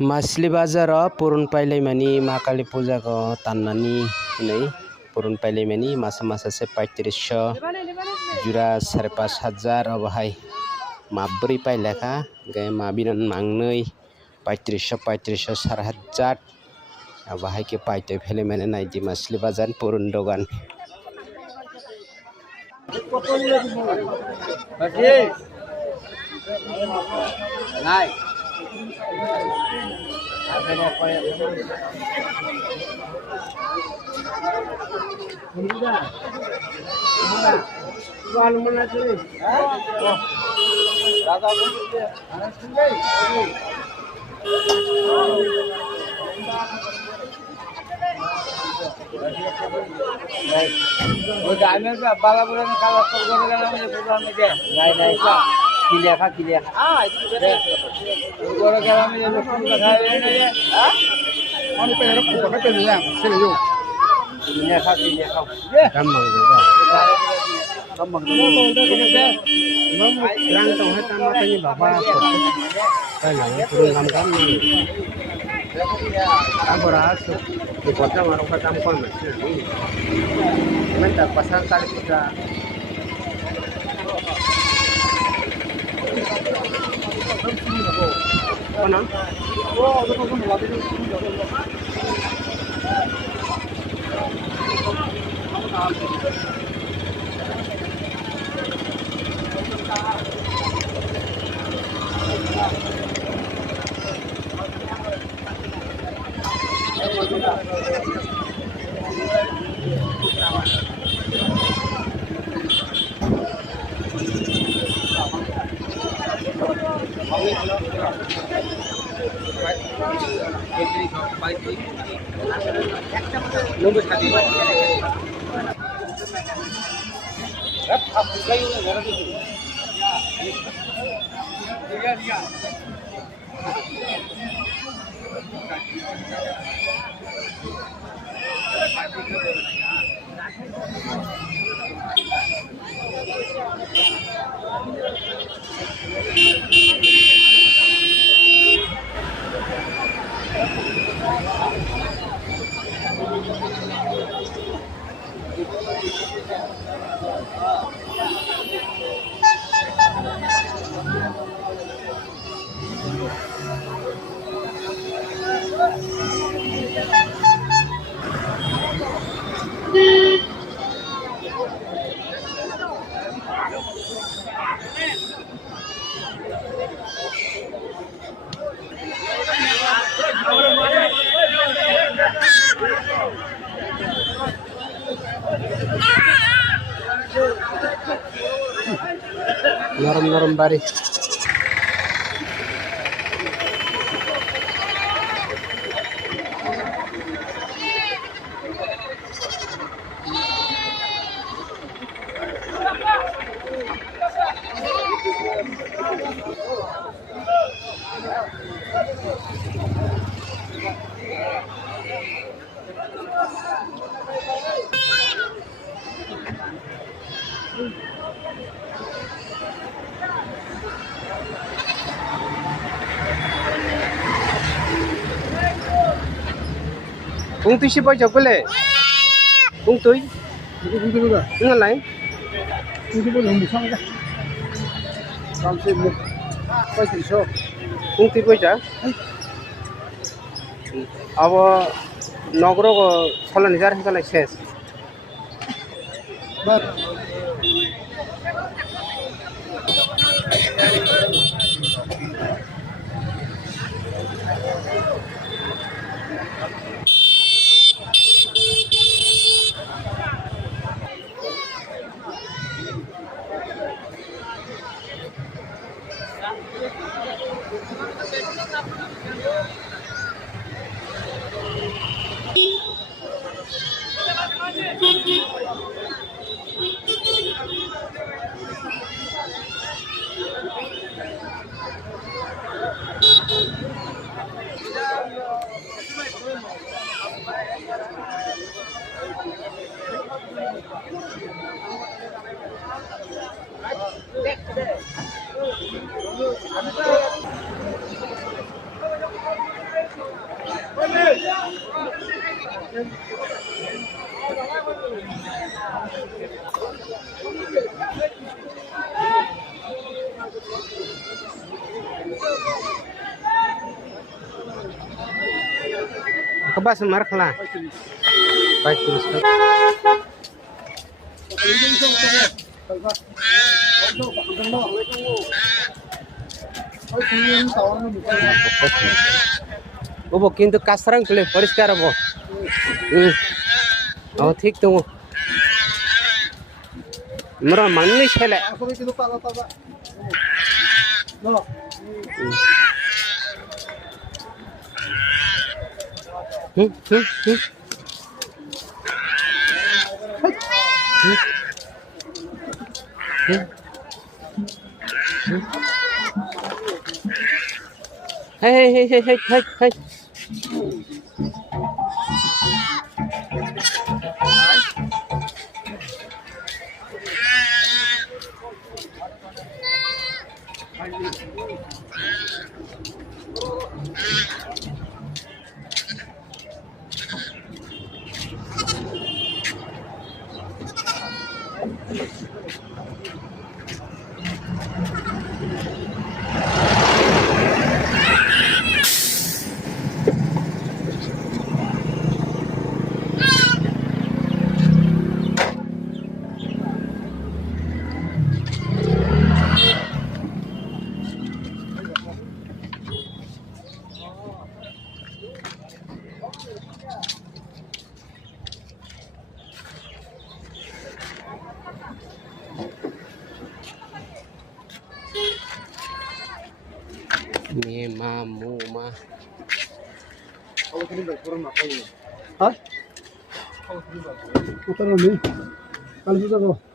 मासली बाजार पुरुन पाइलैमानी मा काली पूजा को तान्नानी नहीं पुरुन पाइलैमानी मासा मासा से 3500 जुरा 5500 अब हाय माब्रै पाइलाखा गे माबिरन मांगनै 3500 4000 अब हाय के पाइते फेले माने नाइदि मासली बाजार पुरुन दगान नाय pasar kali sudah mana? Norom bari Kung tuy si Boy Chocolate. Kung tuy. Nga lain. Kung tuy Boy Chocolate. Kamsi mo. Boy Chocolate. Kung tuy Boy Chocolate. Abo nogro ko salan jar he kala ses. Kebas marklah. Baik terus. Obo কিন্তু কাসরাং তুলে পরিষ্কার হবো ও ঠিক তো আমরা মাননি ছেলে Hey. Ni mamu mah. Hah? Putar nih. Kalau bisa kok.